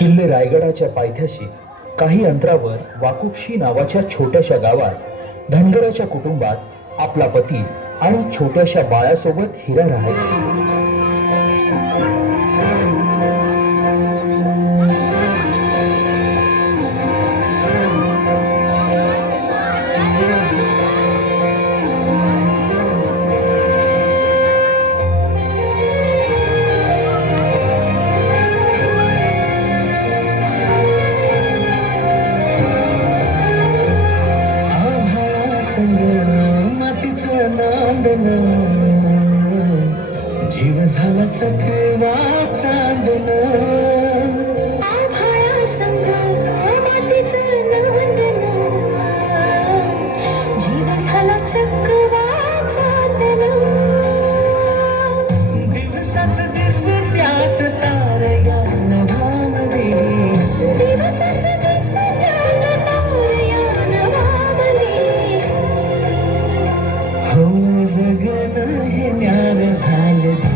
किल्ले रायगडाच्या पायथ्याशी काही अंतरावर वाकुक्षी नावाच्या छोट्याशा गावात धनगराच्या कुटुंबात आपला पती आणि छोट्याशा बाळासोबत हिरा राहायची. जीव झाला चकवा चांदन आभाळा संग मातीचं नंदन जीव झाला चकवा चांदन दिवसाच दिस त्यात तारया नभामली दिवसाच दिस त्यात तारया नभामली हो जगन हे ज्ञान झालं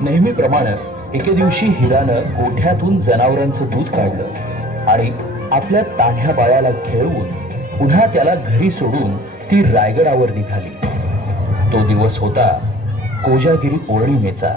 नेहमीप्रमाणे एके दिवशी हिरानं गोठ्यातून जनावरांचं दूध काढलं आणि आपल्या तान्ह्या बाळाला खेळवून पुन्हा त्याला घरी सोडून ती रायगडावर निघाली. तो दिवस होता कोजागिरी पौर्णिमेचा.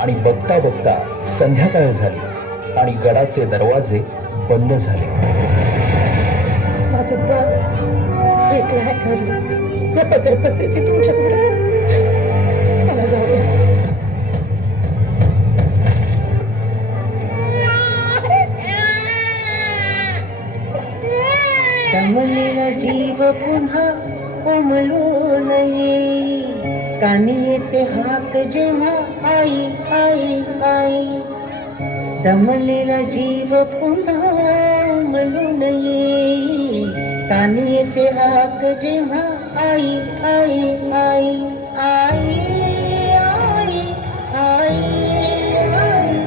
आणि बघता बघता संध्याकाळ झाली आणि गडाचे दरवाजे बंद झाले. माझं बाळ एकलं आहे घडलं या पदरपस येते तुमच्याकडे. मला जाऊ दे. दमलेला जीव पुन्हा उमलू नये कानी येते हाक जेव्हा आई आई आई दमलेला जीव पुन्हा उमलू नये कानी येते हाक जेव्हा आई आई आई आई आई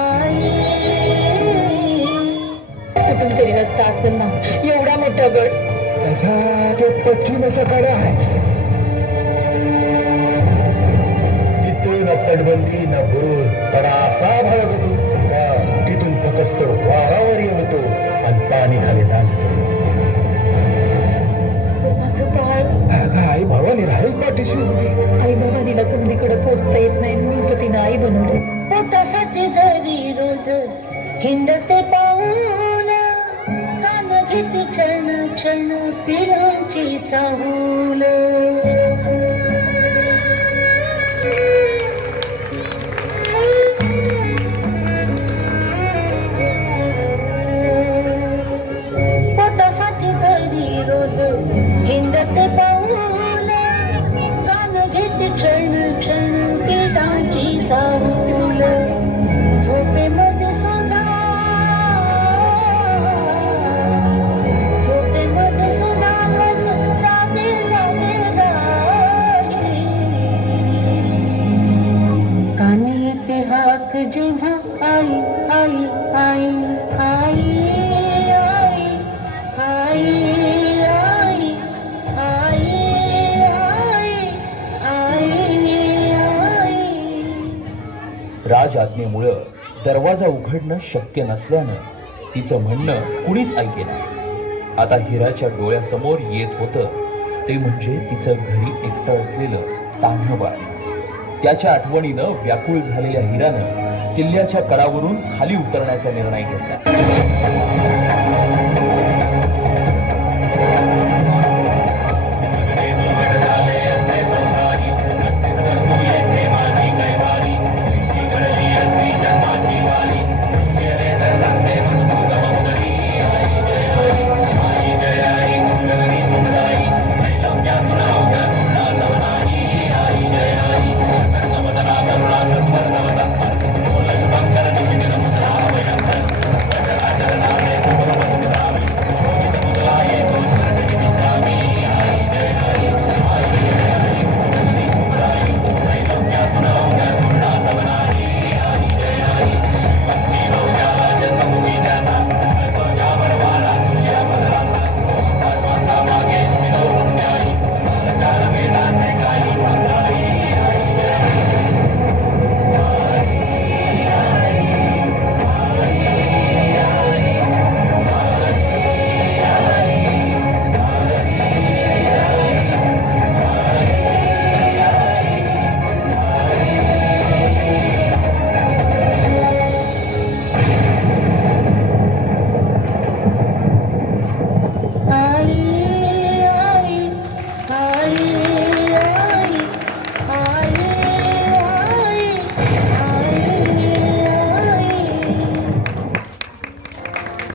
आई कुठून तरी रस्ता असेल ना एवढा मोठा गड. त्याचा तो पश्चिमेचा कडा आहे. तिथे न तटबंदी न भूज तर असा भाग तिथून फकस्त वारावर येतो आणि पाणी खाली नांदतो. माझं बाळ आई भवानी राहील पाठीशी उभी. आई भवानीला समधीकडे पोचता येत नाही म्हणून तर तिनं आई बनवलं. पोटासाठी घरी रोज हिंडते पाऊल कान घेते क्षण क्षण पिरांची चाहूल पोटासाठी घरी रोज हिंडते पाऊल कान घेते क्षण क्षण पिरांची चाहूल जेव्हा आई आई आई आई आई आई आई आई आई राज आज्ञेमुळं दरवाजा उघडणं शक्य नसल्यानं तिचं म्हणणं कुणीच ऐकेना. आता हिराच्या डोळ्यासमोर येत होतं ते म्हणजे तिचं घरी एकटं असलेलं तान्हं बाळ. त्याच्या आठवणीनं व्याकुळ झालेल्या हिरानं किल्ल्याच्या कडावरून खाली उतरण्याचा निर्णय घेतला.